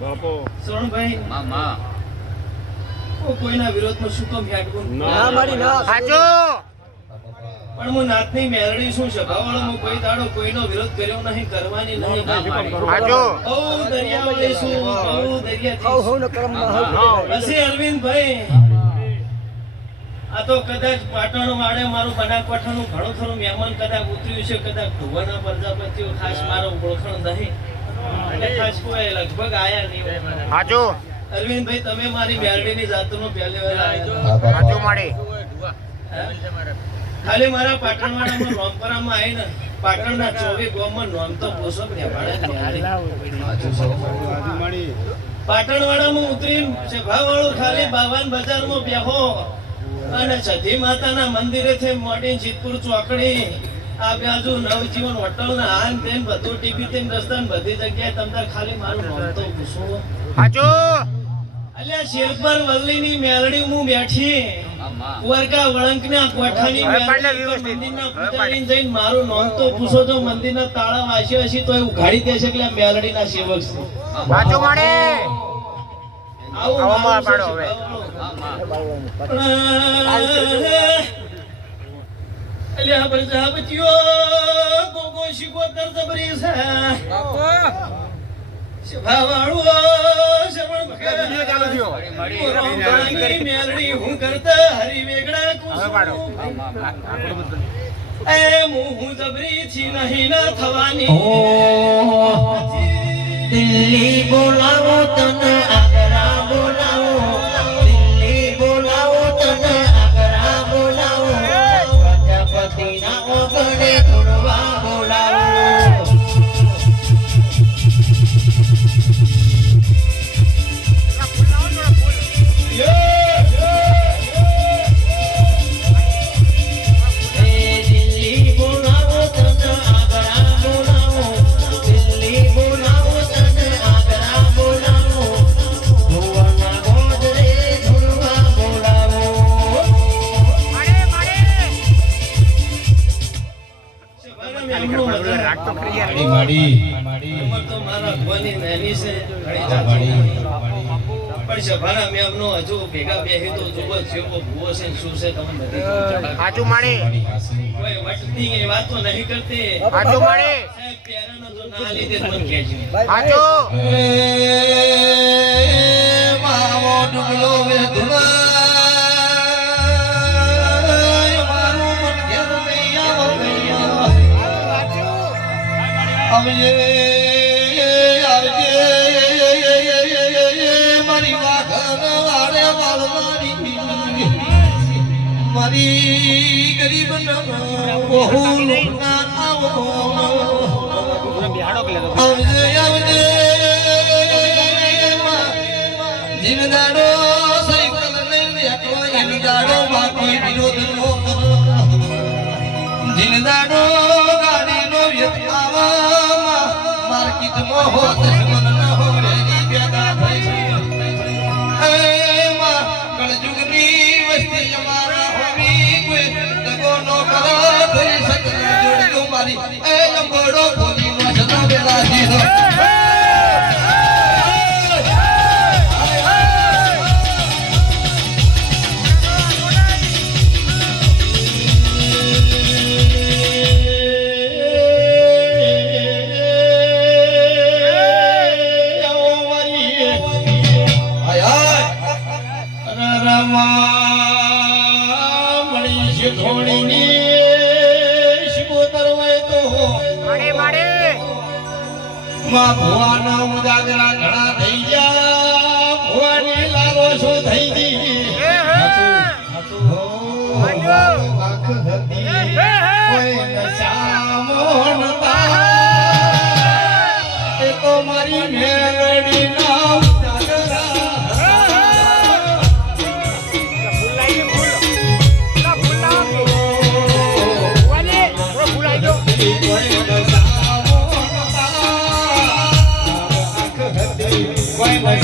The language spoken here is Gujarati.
બાપો. શ્રવણભાઈ મામા. ઓ કોઈના વિરોધમાં શું કામ ફેંકવું ના મારી ના પણ હું નાથની મેરડી શું સભાવાળો હું કોઈ દાડો કોઈનો વિરોધ કર્યો નહીં કરવાની નહીં સાચો. ઓ દરિયા દરિયાવાળી શું ઓ દરિયા ઓ હો ન કરમ હવ અરવિંદભાઈ આ તો કદાચ પાટણ વાળે મારું બનાસકાંઠાનું ઘણું ખરું મહેમાન કદાચ ઉતર્યું છે કદાચ ભુવના પ્રજાપતિઓ ખાસ મારો ઓળખણ નહીં. હાચુ? અરવિંદભાઈ તમે મારી મેરડીની જાતનો પહેલી વાર માડી ખાલી મારા પાટણવાડામાં નોમપરામાં આવીને પાટણના ચોવી ગામમાં નોમ તો પોષક ઉતરી ઉતરીને સભાવાળું ખાલી બાવન બજારમાં બેહો અને સધી માતાના મંદિરેથી મોડી જીતપુર ચોકડી આ બાજુ નવજીવન હોટલ ને આન તેન બધું ટીવી તેન રસ્તા ને બધી જગ્યાએ તમને ખાલી મારું નામ તો પૂછો. હાચુ? અલ્યા શેરપર વલ્લીની મેલડી હું બેઠી. માં વળંક ના વળંકના કોઠાની મંદિર જઈને મારું નામ તો પૂછો તો મંદિરના તાળા વાસી હશે તો એ ઉઘાડી દેશે એટલે મેલડી ના સેવક છે બાજુ માડી. આવું પાડો હવે. માં અલ્યા પ્રજાપતિઓ ગોગો શિકોતર જબરી છે. સભાવાળો શ્રવણ ભગત મેલડી હું કરતા હરી વેગડા. કુસુમ એ મું જબરી થી નહીં ના થવાની. દિલ્હી બોલાવો મેમનો તો ખરી યાર. ઉંમર તો મારા ભવાની નાની છે. ઘણી પણ સભાના મેમનો હજુ ભેગા બેહી તો જુઓ જેવો ભૂવો છે શું છે તમને બધી ખબર છે. કોઈ વટની એ વાતો નહીં કરતી. હાચુ માડી સાહેબ પેરાનો જો ના લીધે તો મને કહેજો. હાચુ. માવો ડુબલો વેધવા આવજે આવજે. મારી વાઘન વાળે વાળવાની. મારી ગરીબ બહુ ના આવો. આવજે આવજે. જીવદાડો સાયકલ લઈને નો જીવદાડો માર્કેટ માડી માડી માં ભુવાના ઉજાગરા ઘણા થઈ ગયા. Why was